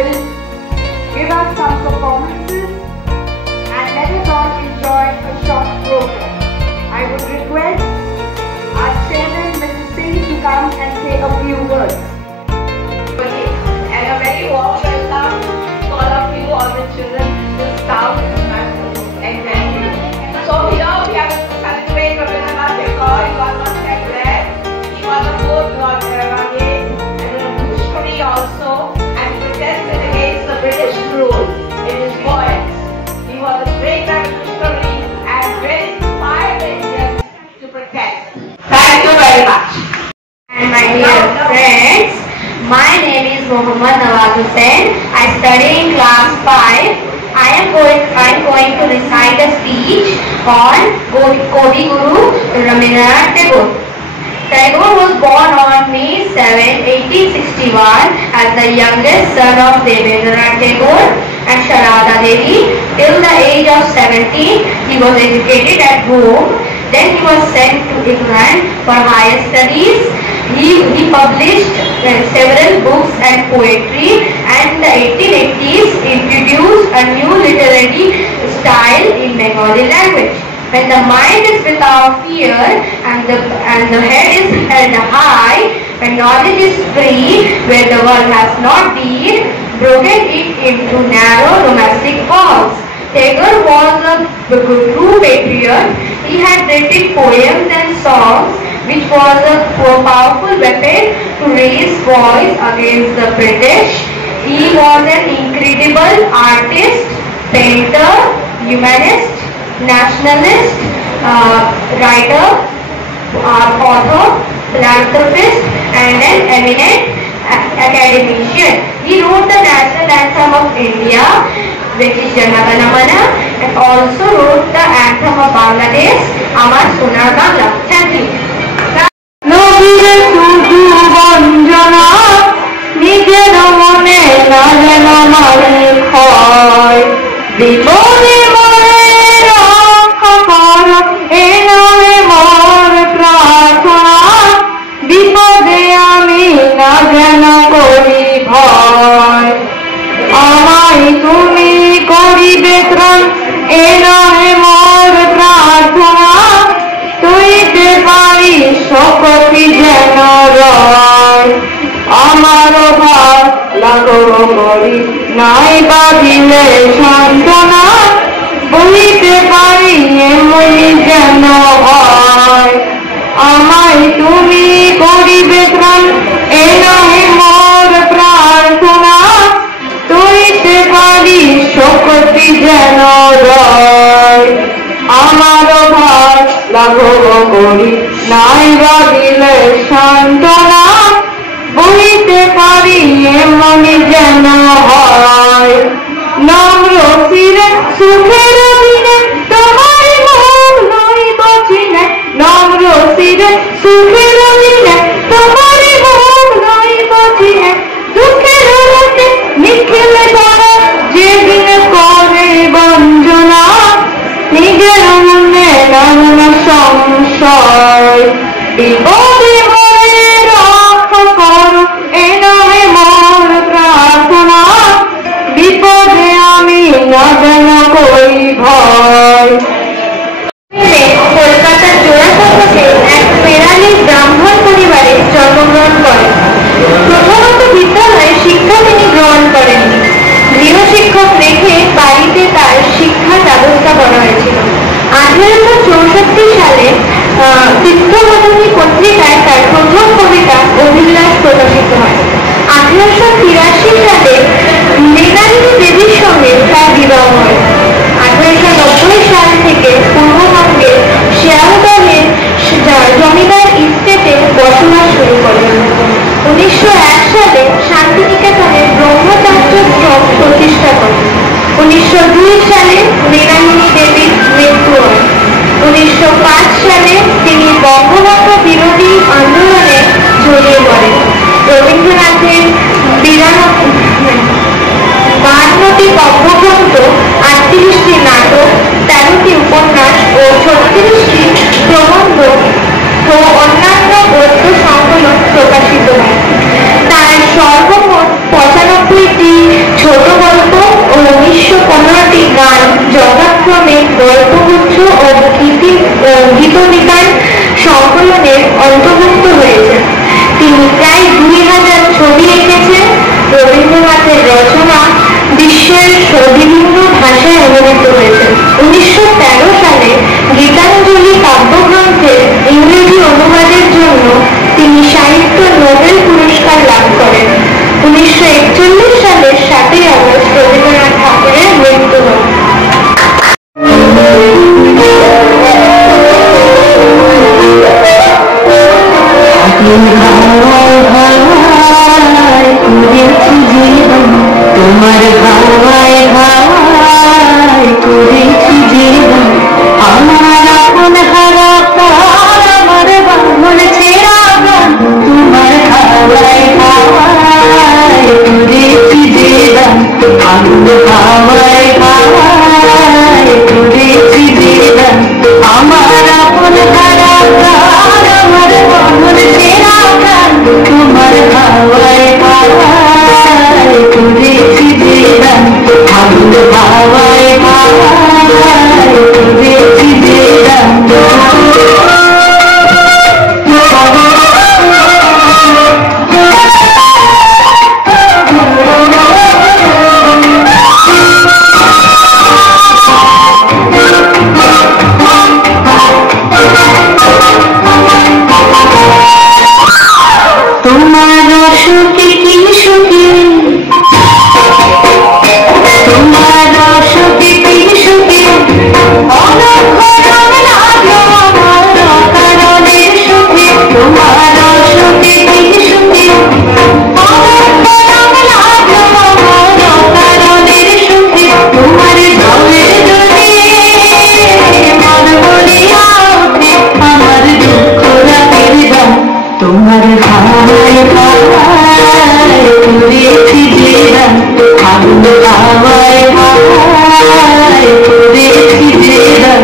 will give us some performances and let us all enjoy a short program. I would request our chairman, Mrs. Singh, to come and say a few words. Okay, and a very warm welcome to all of you, all the children, the staff, and thank you. So here we have to celebrate Rabindranath Tagore. He was not that glad. He was a fourth Lord Ravaye and a Bhushkari also, and protested against the British rule in his poems. He was a great revolutionary and very inspired Indians to protest. Thank you very much. And my dear friends, my name is Mohammad Nawaz Hussain. I study in class 5. I am going to recite a speech on Kavi Guru Rabindranath Tagore. Tagore was born on May 7, 1861 as the youngest son of Devendranath Tagore and Sharada Devi. Till the age of 17, he was educated at home. Then he was sent to England for higher studies. He published several books and poetry, and in the 1880s introduced a new literary style in Bengali language. When the mind is without fear and the head is held high, when knowledge is free, where the world has not been, broken it into narrow domestic halls. Tagore was a true patriot. He had written poems and songs which was a powerful weapon to raise voice against the British. He was an incredible artist, painter, humanist, nationalist, writer, author, philanthropist, and an eminent academician. He wrote the national anthem of India, which is Jana Gana Mana, and also wrote the anthem of Bangladesh, Amar Sonar Bangla. Thank you. নবীরে শুধু বঞ্জনা নিজের মনে না যেন মারে ক্ষয় বিপদে মরে রক্ষা কর এ নামে মোর প্রার্থনা বিপদে আমি না যেন করি ভয় আমায় তুমি করিবে ত্রাণ এ নামে মোর প্রার্থনা তুইতে পারি শক্তি যেন রয় আমার ভার লাগো করি নাই বাঁধিলে সান্ত্বনা বলিতে পারি এমনি যেন হয় আমায় তুমি করিবে ত্রাণ এ নহে মোর প্রার্থনা তুইতে পারি শক্তি যেন রয় আমার ভার লাগো করি নাই বাঁধিলে সান্ত্বনা বলিতে পারি এমনি যেন হয় নম্র শিরে সুখের দিনে তোমার মুখ নই বচিনে নম্র শিরে সুখের দিনে তোমার মুখ নই বচিনে দুঃখের রাতে নিখিলে করা যেদিন করে বঞ্জনা নিজের মনে নানা সংশয় বিপদে মরে রক্ষা করো এ নহে মোর প্রার্থনা বিপদে আমি না যেন করি ভয়। কলকাতার জোড়াসাঁকোতে এক পেরালি ব্রাহ্মণ পরিবারে জন্মগ্রহণ করেন। প্রথমত বিদ্যালয়ে শিক্ষা তিনি গ্রহণ করেননি। গৃহশিক্ষক রেখে বাড়িতে তার শিক্ষার ব্যবস্থা করা হয়েছিল। 1864 সালে তীর্থবদনী পত্রিকায় তার প্রথম কবিতা অভিলাষ প্রকাশিত হয়। 1883 সালে মৃণালিনী দেবীর সঙ্গে তার বিবাহ হয়। 1890 সাল থেকে পূর্ববঙ্গের শিয়ালদহের জমিদার ইস্টেটে বসবাস শুরু করেন। 1901 সালে শান্তিনিকেতনে ব্রহ্মচার্যাশ্রম প্রতিষ্ঠা করেন। 1902 সালে মৃণালিনী দেবীর মৃত্যু হয়। 1905 সালে তিনি বঙ্গভঙ্গ বিরোধী আন্দোলনে জড়িয়ে পড়েন। রবীন্দ্রনাথের 52টি কাব্যগ্রন্থ, 38টি নাটক, 13টি উপন্যাস ও 36টি প্রবন্ধ ও অন্যান্য গদ্য সংকলন প্রকাশিত হয়। তার সর্বমোট 95টি 1913 সালে গীতাঞ্জলি কাব্যগ্রন্থের ইংরেজি অনুবাদের জন্য তিনি সাহিত্য নোবেল পুরস্কার লাভ করেন। 1941 সালের 7ই আগস্ট রবীন্দ্রনাথ ঠাকুরের মৃত্যু হয়। তোমার ভাবায় ভাই করেছি জীবন আমার আপন হারা প্রাণ আমার বাঁধন ছেঁড়া প্রাণ তোমার ভাবায় ভাই করেছি জীবন আগুন ভাবায় ভাই করেছি জীবন আমার আপন হারা প্রাণ আমার বাঁধন ছেঁড়া প্রাণ তোমার ভাবায় ভাই করেছি জীবন আগুন ভাবায় ভাই করেছি জীবন তোমার সুখে কি সুখে তোমার সুখে কি সুখে অনক্ষরণ লাগলো আমার কারণের সুখে তোমার সুখে কি সুখে অনক্ষরণ লাগলো আমার কারণের সুখে তোমার ঢলের জলে মন বলিয়া ওঠে আমার দুঃখ রাতের গান তোমার ভাবায় ভাই করেছি জীবন আগুন ভাবায় ভাই করেছি জীবন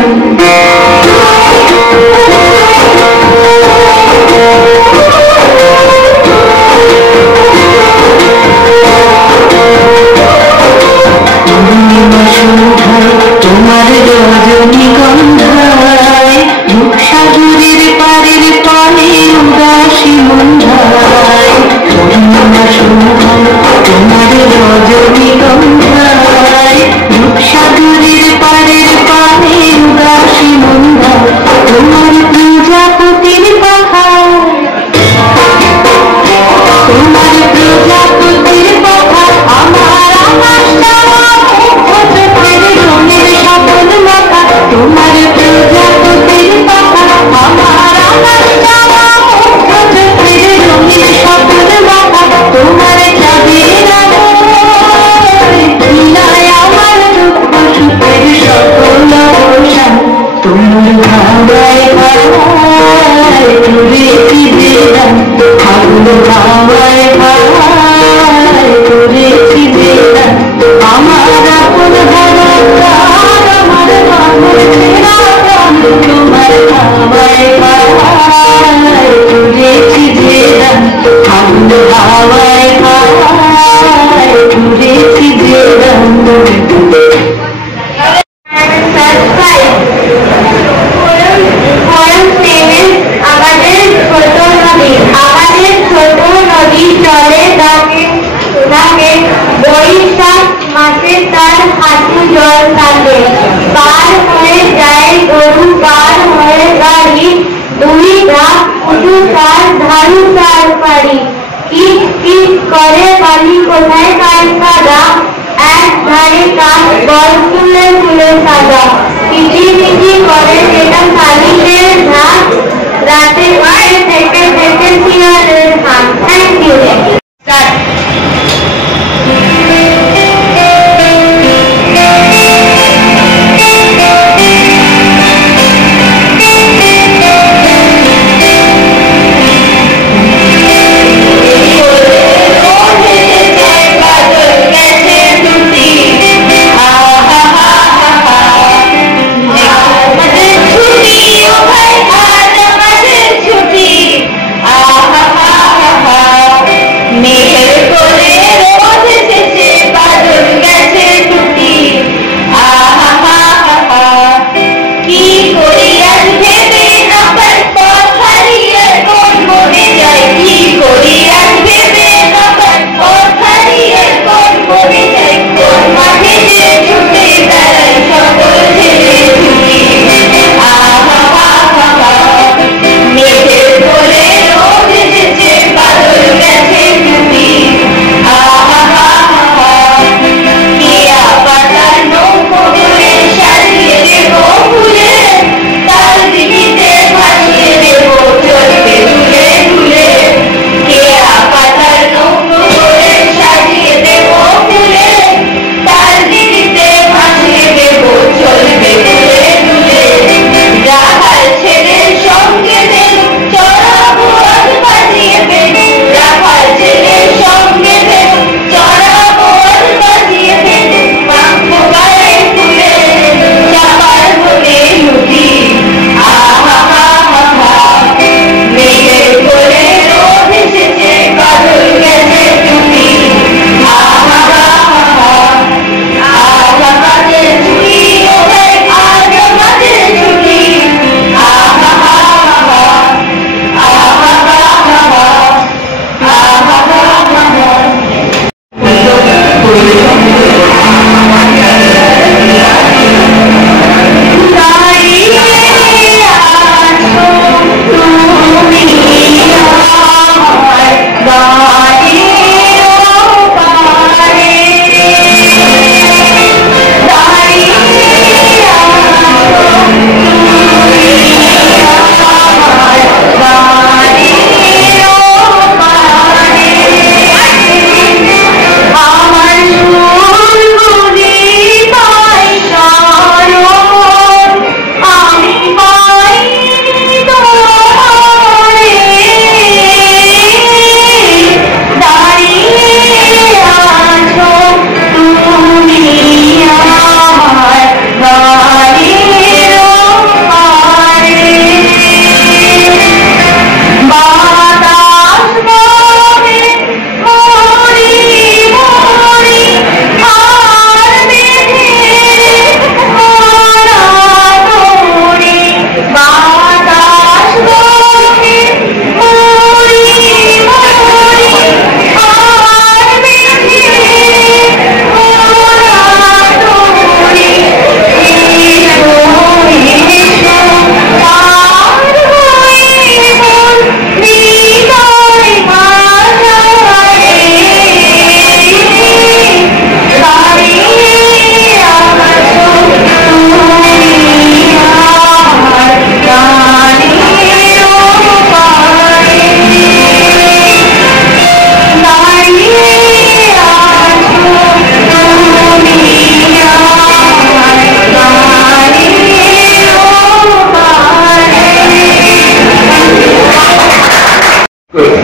তোমার রজনীগন্ধায় রূপসাগরের পারের পানে উদাসী মন্ধায় তোমার রজনীগন্ধায় রূপসাগরের পারের পানে উদাসী মন্ধায় তোমার প্রজাপতির পাখায় তোমার প্রজাপতির পাখায় আমার আকাশটা চোখের রঙের স্বপন মাখা তোমার প্রজাপতির পাখা আমার আকাশটা চোখের রঙের স্বপন মাখা তোমার চাঁদের লীলায় আমার দুঃখ সুখের সকল অবসান তোমার ভাবায় ভাই করেছি জীবন আগুন ভাবায় ভাই করেছি জীবন আমার আপন হারা প্রাণ আমার বাঁধন ছেঁড়া প্রাণ তোমার ভাবায় ভাই করেছি জীবন আগুন ভাবায় ভাই করেছি জীবন আমাদের ছোট নদী চলে ডাকে বৈশাখ মাসে তার হাঁটু জল থাকে পার হয়ে যায় গরু পার হয়ে গাড়ি দুই ধাপ উঁচু তার ধারু তার পাড়ি কিট কিট করে বালি কোথায় কার সাদা এক ধারে কাঠ বল ফুলে ফুলে সাদা কিচি মিচি করে যেটা শালিকের ধাপ রাতে বাইরে থেকে থেকে শিয়ালের হাত। Thank you. মেঘের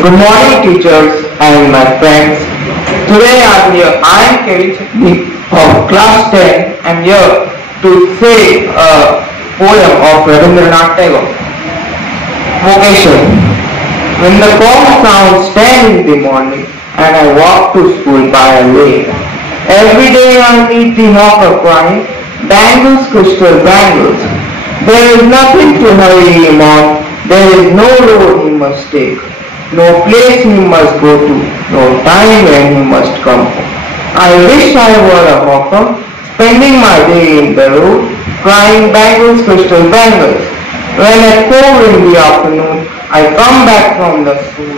Good morning, teachers and my friends. Today I am Kevin Chitni of class 10. I am here to say a poem of Rabindranath Tagore. Vocation. When the gong sounds 10 in the morning and I walk to school by a lane, every day I meet the hawker crying, "Bangles, crystal bangles." There is nothing to hurry him on. There is no road he must take, no place he must go to, no time when he must come home. I wish I were a hawker, spending my day in the road, crying "Bangles, crystal bangles." When at 4 in the afternoon I come back from the school,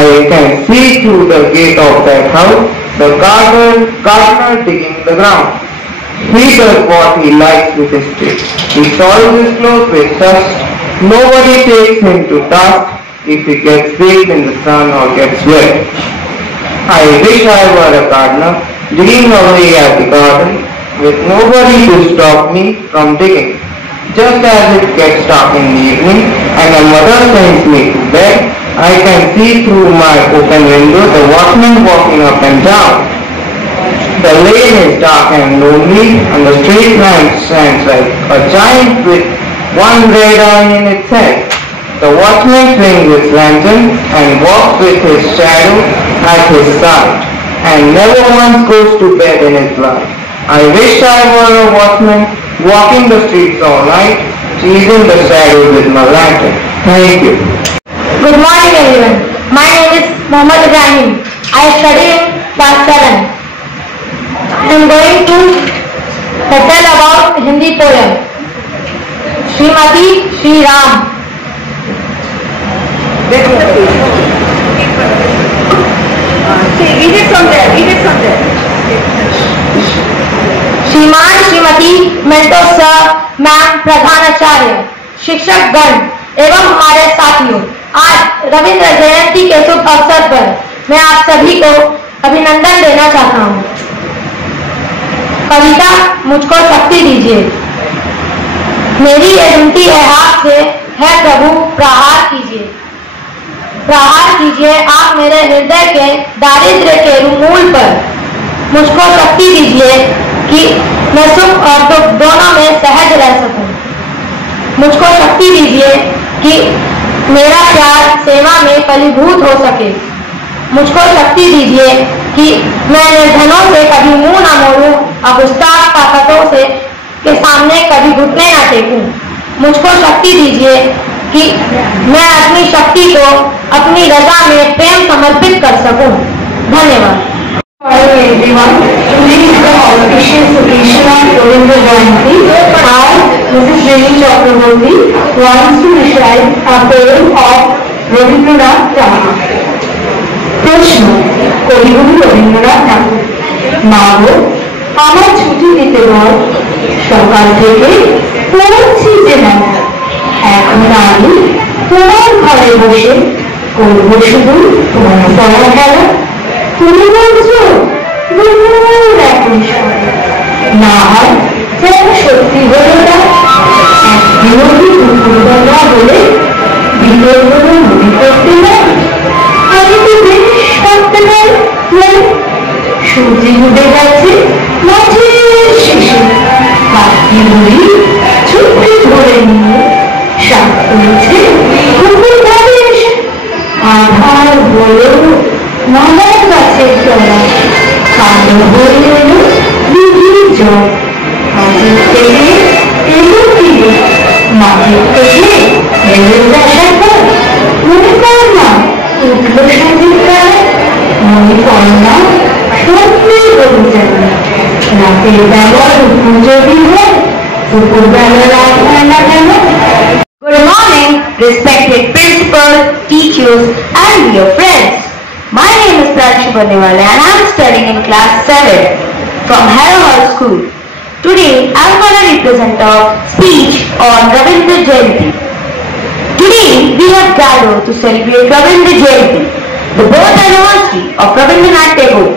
I can see through the gate of that house the gardener digging the ground. He does what he likes with his stick. He soils his clothes with dust. Nobody takes him to task if he gets baked in the sun or gets wet. I wish I were a gardener, digging away at the garden, with nobody to stop me from digging. Just as it gets dark in the evening and my mother sends me to bed, I can see through my open window the watchman walking up and down. The lane is dark and lonely, and the street lamp stands like a giant with one red eye in its head. The watchman swings his lantern and walks with his shadow at his side, and never once goes to bed in his life. I wish I were a watchman, walking the streets all night, teasing the shadows with my lantern. Thank you. Good morning everyone. My name is Mohammad Ibrahim. I study in class 7. I am going to tell about Hindi poem. Srimati Shri Ram. Read it from there. श्रीमान Shrimati mentor sir ma'am प्रधानाचार्य शिक्षक गण एवं हमारे साथियों, आज रविंद्र जयंती के शुभ अवसर पर मैं आप सभी को अभिनंदन देना चाहता हूँ। कविता मुझको शक्ति दीजिए। मेरी ये विनती है आपसे, है प्रभु प्रहार कीजिए, प्रहार कीजिए आप मेरे हृदय के दारिद्र्य के मूल पर। मुझको शक्ति दीजिए कि मैं सुख और दुख दोनों में सहज रह सकूं। मुझको शक्ति दीजिए कि मेरा प्यार सेवा में फलीभूत हो सके। मुझको शक्ति दीजिए कि मैं निर्धनों से कभी मुंह न मोड़ूं और गुस्ताख ताकतों से के सामने कभी घुटने न टेकूं। मुझको शक्ति दीजिए कि मैं अपनी शक्ति को अपनी रजा में प्रेम समर्पित कर सकूं। धन्यवाद। Hello everyone, today is the auspicious occasion of Ravindra Jayanti. I, Mrs. Reni Chakraborty, wants to recite a poem of Rabindranath Tagore. প্রশ্ন, কবিগুরু রবীন্দ্রনাথ ঠাকুর। মা গো, আমার ছুটি দিতে বল, সকাল থেকে পড়ছি যে না, এখন আমি তোমার ঘরে বসে করবো শুধু তোমার পড়া খেলা। তুমি বলছো না হয় যেন সত্যি হলো না, একদিনও কি দুপুরবেলা বলে বিকেল হলো মনে করতে না। আমি তো বেশ করতে পারি, সূর্য উঠে গেছে মাঝের শেষে, কাকি বুড়ি ছুটি ধরে নিয়ে সাপ করেছে পুকুর ধারে এসে। আধার হলো মামার কাছে চলা, কালো হয়ে এলো দিঘির জল। হাতের থেকে এলো ফিরে, মাঠের থেকে এলো দেখা কর। মনে কর না উঠলো সাজির কাজ, মনে কর না সত্যি বলে যাবে। রাতের বেলা দুপুর যদি হয়, দুপুর বেলা রাত হয় না কেন? Good morning, respected principal, teachers, and dear friends. My name is Prachi Banewala and I am studying in class 7 from Harrow Hall School. Today I am going to represent a speech on Ravindra Jayanti. Today we have gathered to celebrate Ravindra Jayanti, the birth anniversary of Rabindranath Tagore,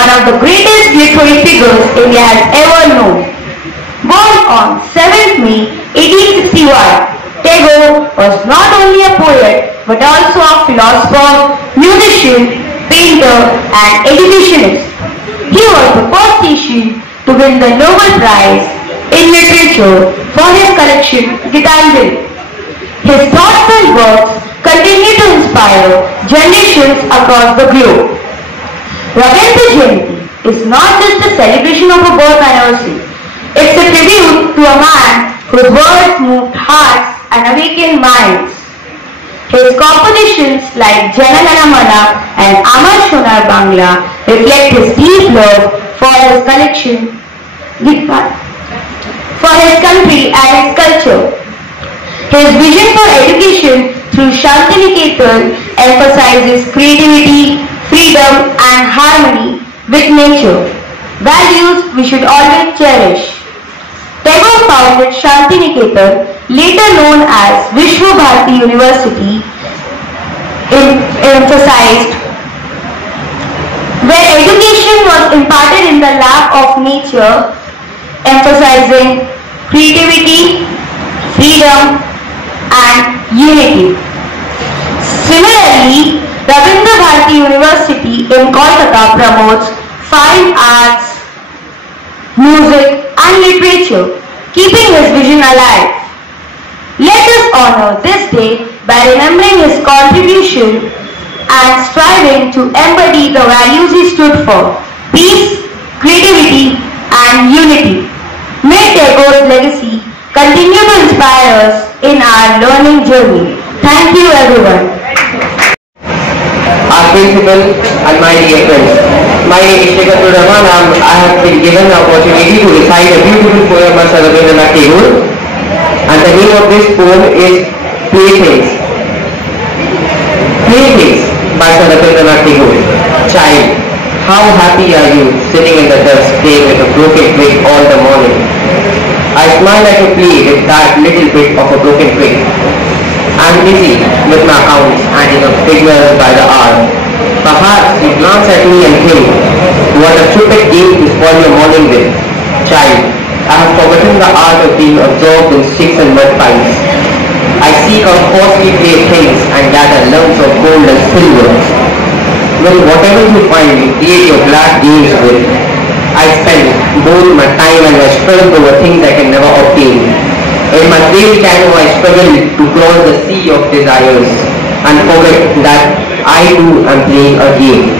one of the greatest literary figures India has ever known. Born on 7th May 1861, Tagore was not only a poet but also a philosopher, musician, painter and educationist. He was the first Asian to win the Nobel Prize in Literature for his collection Gitanjali. His thoughtful works continue to inspire generations across the globe. Ravindra Jayanti is not just a celebration of a birth anniversary. It's a tribute to a man whose words moved hearts and awakened minds. His compositions like Jana Gana Mana and Amar Sonar Bangla reflect his deep love for his collection, for his country and his culture. His vision for education through Shantiniketan emphasizes creativity, freedom and harmony with nature, values we should always cherish. Tagore founded Shantiniketan, later known as Vishwa Bharati University, emphasized where education was imparted in the lab of nature, emphasizing creativity, freedom and unity. Similarly, Ravindra Bharati University in Kolkata promotes fine arts, music and literature, keeping his vision alive. Let us honor this day by remembering his contribution and striving to embody the values he stood for: peace, creativity and unity. May Tagore's legacy continue to inspire us in our learning journey. Thank you everyone. Our principal and my dear friends, my name is Shekatul Rahman. I have been given the opportunity to recite a beautiful poem by Sir Rabindranath Tagore, and the name of this poem is Playthings. Playthings by Sir Rabindranath Tagore. Child, how happy are you sitting in the dust playing with a broken twig all the morning? I smile at you play with that little bit of a broken twig. I'm busy with my hounds adding up figures by the hour. Perhaps you glance at me and think, what a stupid game to spoil your morning with. Child, I have forgotten the art of being absorbed in sticks and mud pies. I seek out costly playthings and gather lumps of gold and silver. With whatever you find, you create your glad games with. I spend both my time and my strength over things I can never obtain. In my frail canoe I struggle to cross the sea of desires and forget that I too am playing a game.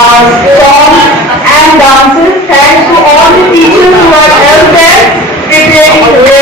songs and dances. Thanks to all the teachers who have helped them preparing